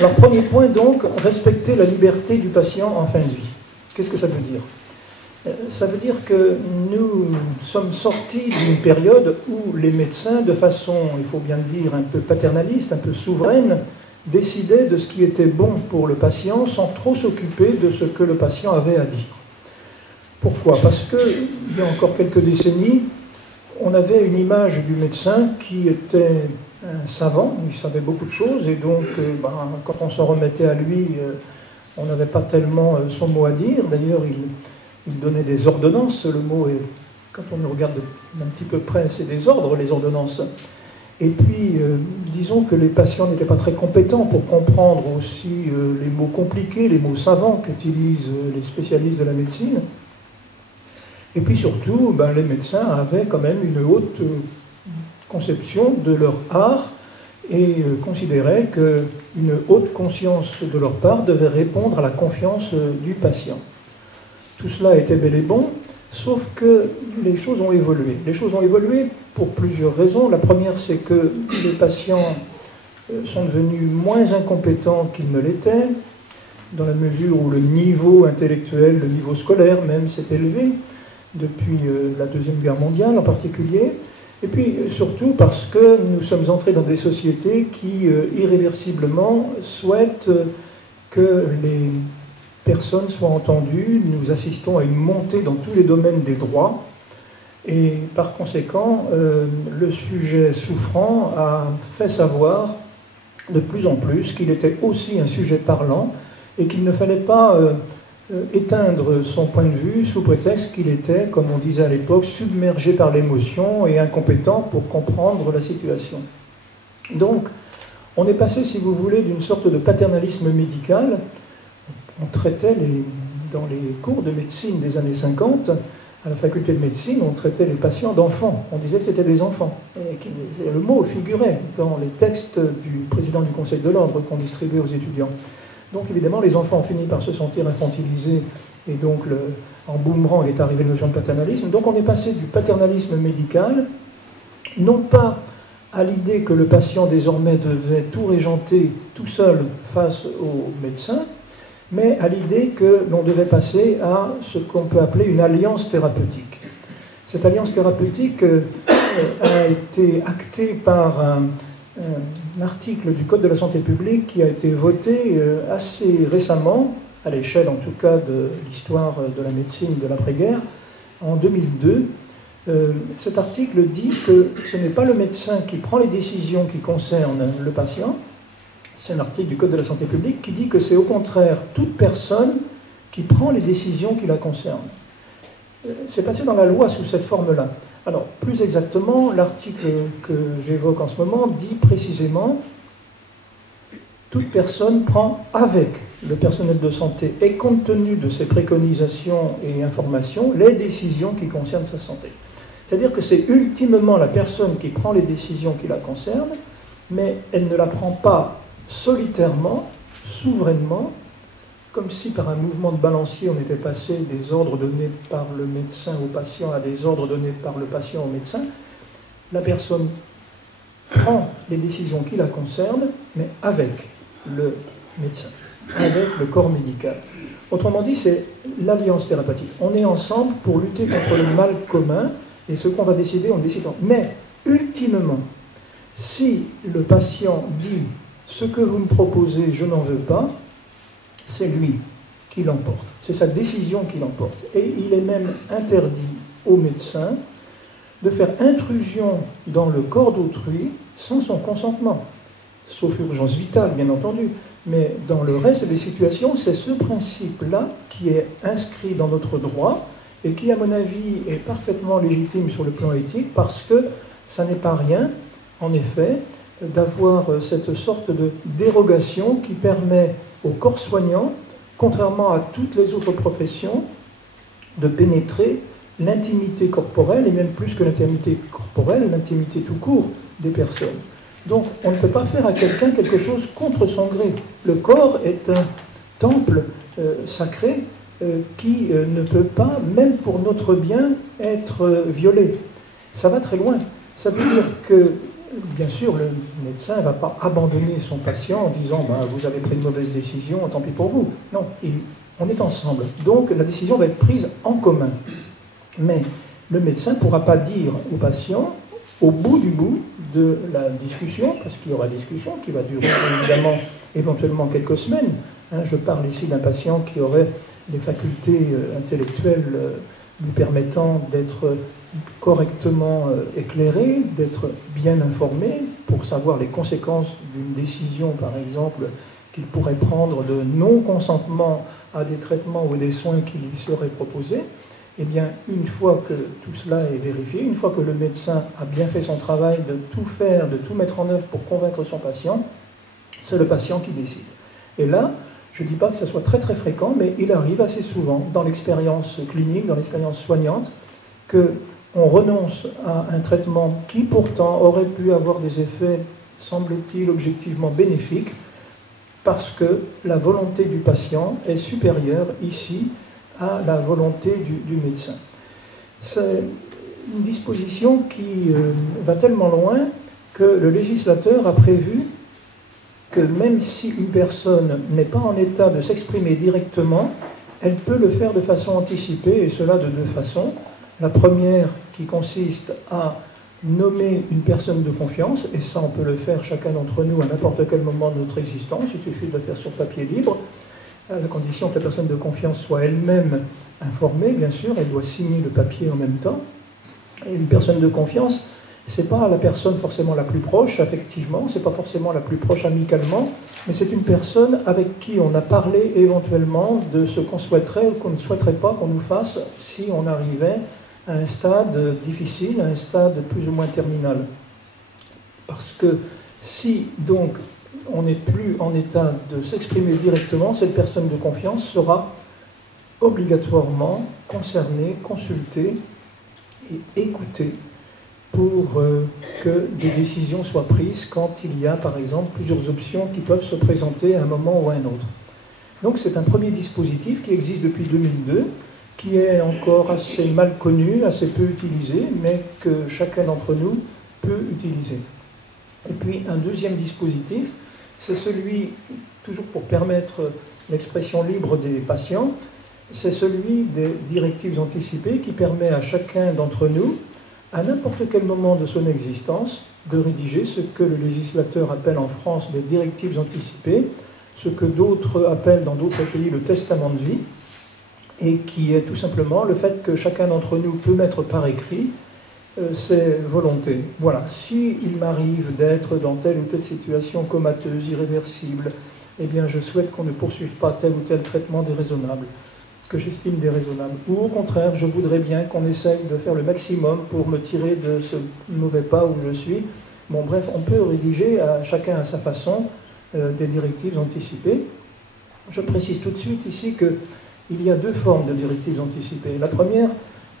Alors, premier point, donc, respecter la liberté du patient en fin de vie. Qu'est-ce que ça veut dire? Ça veut dire que nous sommes sortis d'une période où les médecins, de façon, il faut bien le dire, un peu paternaliste, un peu souveraine, décidaient de ce qui était bon pour le patient sans trop s'occuper de ce que le patient avait à dire. Pourquoi? Parce qu'il y a encore quelques décennies, on avait une image du médecin qui était un savant, il savait beaucoup de choses, et donc quand on s'en remettait à lui, on n'avait pas tellement son mot à dire. D'ailleurs, il donnait des ordonnances, le mot est, quand on le regarde un petit peu près, c'est des ordres, les ordonnances. Et puis, disons que les patients n'étaient pas très compétents pour comprendre aussi les mots compliqués, les mots savants qu'utilisent les spécialistes de la médecine. Et puis surtout, les médecins avaient quand même une haute conception de leur art et considéraient qu'une haute conscience de leur part devait répondre à la confiance du patient. Tout cela était bel et bon, sauf que les choses ont évolué. Les choses ont évolué pour plusieurs raisons. La première, c'est que les patients sont devenus moins incompétents qu'ils ne l'étaient, dans la mesure où le niveau intellectuel, le niveau scolaire même, s'est élevé depuis la Deuxième Guerre mondiale en particulier. Et puis surtout parce que nous sommes entrés dans des sociétés qui irréversiblement souhaitent que les personnes soient entendues. Nous assistons à une montée dans tous les domaines des droits et par conséquent le sujet souffrant a fait savoir de plus en plus qu'il était aussi un sujet parlant et qu'il ne fallait pas éteindre son point de vue sous prétexte qu'il était, comme on disait à l'époque, submergé par l'émotion et incompétent pour comprendre la situation. Donc, on est passé, si vous voulez, d'une sorte de paternalisme médical. On traitait, dans les cours de médecine des années 50, à la faculté de médecine, on traitait les patients d'enfants. On disait que c'était des enfants. Et le mot figurait dans les textes du président du Conseil de l'Ordre qu'on distribuait aux étudiants. Donc évidemment, les enfants ont fini par se sentir infantilisés et donc en boomerang est arrivée la notion de paternalisme. Donc on est passé du paternalisme médical, non pas à l'idée que le patient désormais devait tout régenter tout seul face au médecin, mais à l'idée que l'on devait passer à ce qu'on peut appeler une alliance thérapeutique. Cette alliance thérapeutique a été actée par un article du Code de la santé publique qui a été voté assez récemment, à l'échelle en tout cas de l'histoire de la médecine de l'après-guerre, en 2002. Cet article dit que ce n'est pas le médecin qui prend les décisions qui concernent le patient. C'est un article du Code de la santé publique qui dit que c'est au contraire toute personne qui prend les décisions qui la concernent. C'est passé dans la loi sous cette forme-là. Alors, plus exactement, l'article que j'évoque en ce moment dit précisément « Toute personne prend avec le personnel de santé et compte tenu de ses préconisations et informations, les décisions qui concernent sa santé. » C'est-à-dire que c'est ultimement la personne qui prend les décisions qui la concernent, mais elle ne la prend pas solitairement, souverainement, comme si par un mouvement de balancier on était passé des ordres donnés par le médecin au patient à des ordres donnés par le patient au médecin. La personne prend les décisions qui la concernent, mais avec le médecin, avec le corps médical. Autrement dit, c'est l'alliance thérapeutique. On est ensemble pour lutter contre le mal commun, et ce qu'on va décider, on le décide. Mais, ultimement, si le patient dit « ce que vous me proposez, je n'en veux pas », c'est lui qui l'emporte. C'est sa décision qui l'emporte. Et il est même interdit au médecin de faire intrusion dans le corps d'autrui sans son consentement. Sauf urgence vitale, bien entendu. Mais dans le reste des situations, c'est ce principe-là qui est inscrit dans notre droit et qui, à mon avis, est parfaitement légitime sur le plan éthique parce que ça n'est pas rien, en effet, d'avoir cette sorte de dérogation qui permet au corps soignant, contrairement à toutes les autres professions, de pénétrer l'intimité corporelle, et même plus que l'intimité corporelle, l'intimité tout court des personnes. Donc on ne peut pas faire à quelqu'un quelque chose contre son gré. Le corps est un temple sacré qui ne peut pas, même pour notre bien, être violé. Ça va très loin. Ça veut dire que bien sûr, le médecin ne va pas abandonner son patient en disant ben, « vous avez pris une mauvaise décision, tant pis pour vous ». Non, on est ensemble. Donc la décision va être prise en commun. Mais le médecin ne pourra pas dire au patient, au bout du bout de la discussion, parce qu'il y aura discussion qui va durer évidemment éventuellement quelques semaines. Je parle ici d'un patient qui aurait des facultés intellectuelles lui permettant d'être correctement éclairé, d'être bien informé pour savoir les conséquences d'une décision, par exemple, qu'il pourrait prendre de non-consentement à des traitements ou des soins qui lui seraient proposés. Eh bien, une fois que tout cela est vérifié, une fois que le médecin a bien fait son travail de tout faire, de tout mettre en œuvre pour convaincre son patient, c'est le patient qui décide. Et là, je ne dis pas que ça soit très très fréquent, mais il arrive assez souvent dans l'expérience clinique, dans l'expérience soignante, qu'on renonce à un traitement qui pourtant aurait pu avoir des effets, semble-t-il, objectivement bénéfiques, parce que la volonté du patient est supérieure ici à la volonté du médecin. C'est une disposition qui va tellement loin que le législateur a prévu que même si une personne n'est pas en état de s'exprimer directement, elle peut le faire de façon anticipée, et cela de deux façons. La première qui consiste à nommer une personne de confiance, et ça on peut le faire chacun d'entre nous à n'importe quel moment de notre existence, il suffit de le faire sur papier libre, à la condition que la personne de confiance soit elle-même informée, bien sûr, elle doit signer le papier en même temps. Et une personne de confiance, ce n'est pas la personne forcément la plus proche, effectivement, ce n'est pas forcément la plus proche amicalement, mais c'est une personne avec qui on a parlé éventuellement de ce qu'on souhaiterait ou qu'on ne souhaiterait pas qu'on nous fasse si on arrivait à un stade difficile, à un stade plus ou moins terminal. Parce que si donc on n'est plus en état de s'exprimer directement, cette personne de confiance sera obligatoirement concernée, consultée et écoutée pour que des décisions soient prises quand il y a, par exemple, plusieurs options qui peuvent se présenter à un moment ou à un autre. Donc c'est un premier dispositif qui existe depuis 2002, qui est encore assez mal connu, assez peu utilisé, mais que chacun d'entre nous peut utiliser. Et puis un deuxième dispositif, c'est celui, toujours pour permettre l'expression libre des patients, c'est celui des directives anticipées qui permet à chacun d'entre nous, à n'importe quel moment de son existence, de rédiger ce que le législateur appelle en France des directives anticipées, ce que d'autres appellent dans d'autres pays le testament de vie, et qui est tout simplement le fait que chacun d'entre nous peut mettre par écrit ses volontés. Voilà, s'il m'arrive d'être dans telle ou telle situation comateuse, irréversible, eh bien je souhaite qu'on ne poursuive pas tel ou tel traitement déraisonnable, que j'estime déraisonnable. Ou au contraire, je voudrais bien qu'on essaye de faire le maximum pour me tirer de ce mauvais pas où je suis. Bon, bref, on peut rédiger chacun à sa façon des directives anticipées. Je précise tout de suite ici qu'il y a deux formes de directives anticipées. La première,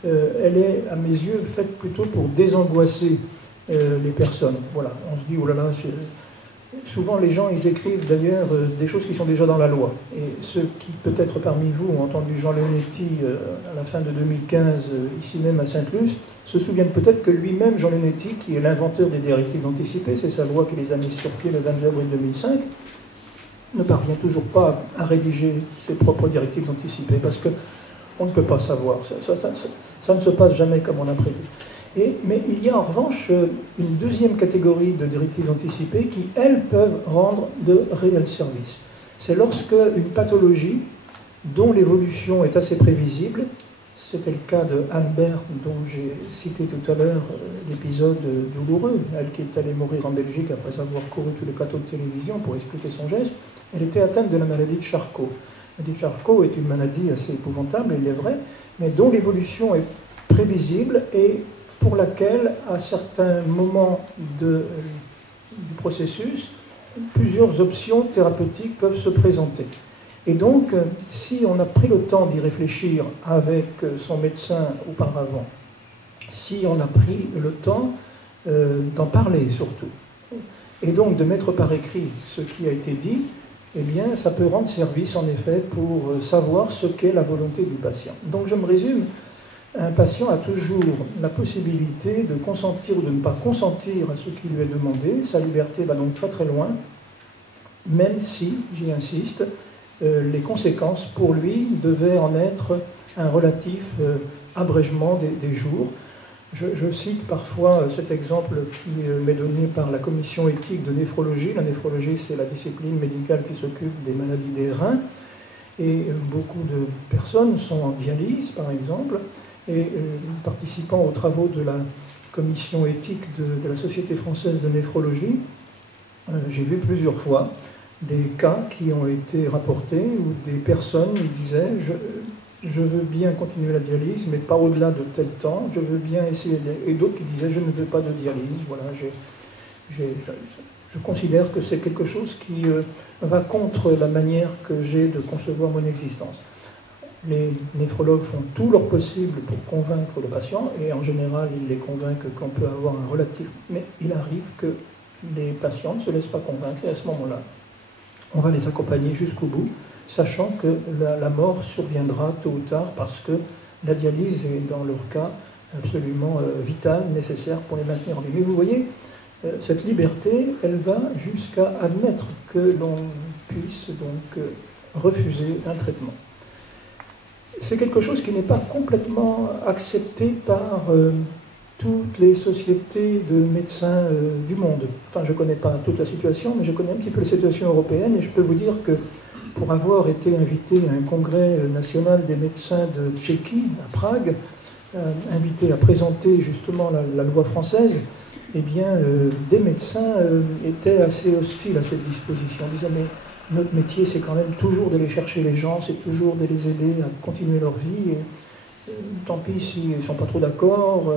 elle est, à mes yeux, faite plutôt pour désangoisser les personnes. Voilà, on se dit, oh là là, souvent les gens, ils écrivent d'ailleurs des choses qui sont déjà dans la loi. Et ceux qui, peut-être parmi vous, ont entendu Jean Leonetti à la fin de 2015, ici même à Sainte-Luce, se souviennent peut-être que lui-même, Jean Leonetti, qui est l'inventeur des directives anticipées, c'est sa loi qui les a mises sur pied le 22 avril 2005, ne parvient toujours pas à rédiger ses propres directives anticipées, parce qu'on ne peut pas savoir. Ça ne se passe jamais comme on a prévu. Mais il y a en revanche une deuxième catégorie de directives anticipées qui, elles, peuvent rendre de réels services. C'est lorsque une pathologie dont l'évolution est assez prévisible, c'était le cas de Anne Bert, dont j'ai cité tout à l'heure l'épisode douloureux, elle qui est allée mourir en Belgique après avoir couru tous les plateaux de télévision pour expliquer son geste, elle était atteinte de la maladie de Charcot. La maladie de Charcot est une maladie assez épouvantable, il est vrai, mais dont l'évolution est prévisible et pour laquelle, à certains moments du processus, plusieurs options thérapeutiques peuvent se présenter. Et donc, si on a pris le temps d'y réfléchir avec son médecin auparavant, si on a pris le temps d'en parler surtout, et donc de mettre par écrit ce qui a été dit, eh bien, ça peut rendre service, en effet, pour savoir ce qu'est la volonté du patient. Donc, je me résume. un patient a toujours la possibilité de consentir ou de ne pas consentir à ce qui lui est demandé. Sa liberté va donc très très loin, même si, j'y insiste, les conséquences pour lui devaient en être un relatif abrégement des jours. Je cite parfois cet exemple qui m'est donné par la commission éthique de néphrologie. La néphrologie, c'est la discipline médicale qui s'occupe des maladies des reins. Et beaucoup de personnes sont en dialyse, par exemple, et participant aux travaux de la commission éthique de la Société française de néphrologie, j'ai vu plusieurs fois des cas qui ont été rapportés où des personnes disaient je veux bien continuer la dialyse, mais pas au-delà de tel temps, je veux bien essayer, et d'autres qui disaient je ne veux pas de dialyse. Voilà, je considère que c'est quelque chose qui va contre la manière que j'ai de concevoir mon existence. Les néphrologues font tout leur possible pour convaincre le patient, et en général, ils les convainquent qu'on peut avoir un relatif. Mais il arrive que les patients ne se laissent pas convaincre, et à ce moment-là, on va les accompagner jusqu'au bout, sachant que la mort surviendra tôt ou tard, parce que la dialyse est, dans leur cas, absolument vitale, nécessaire pour les maintenir en vie. Mais vous voyez, cette liberté, elle va jusqu'à admettre que l'on puisse donc refuser un traitement. C'est quelque chose qui n'est pas complètement accepté par toutes les sociétés de médecins du monde. Enfin, je ne connais pas toute la situation, mais je connais un petit peu la situation européenne, et je peux vous dire que pour avoir été invité à un congrès national des médecins de Tchéquie, à Prague, invité à présenter justement la loi française, eh bien, des médecins étaient assez hostiles à cette disposition. Ils disaient, mais notre métier, c'est quand même toujours d'aller chercher les gens, c'est toujours de les aider à continuer leur vie, et tant pis s'ils ne sont pas trop d'accord.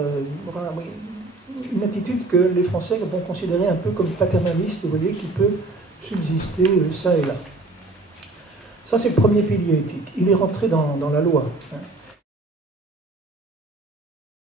Voilà, oui. Une attitude que les Français vont considérer un peu comme paternaliste, vous voyez, qui peut subsister ça et là. Ça, c'est le premier pilier éthique. Il est rentré dans la loi. Hein.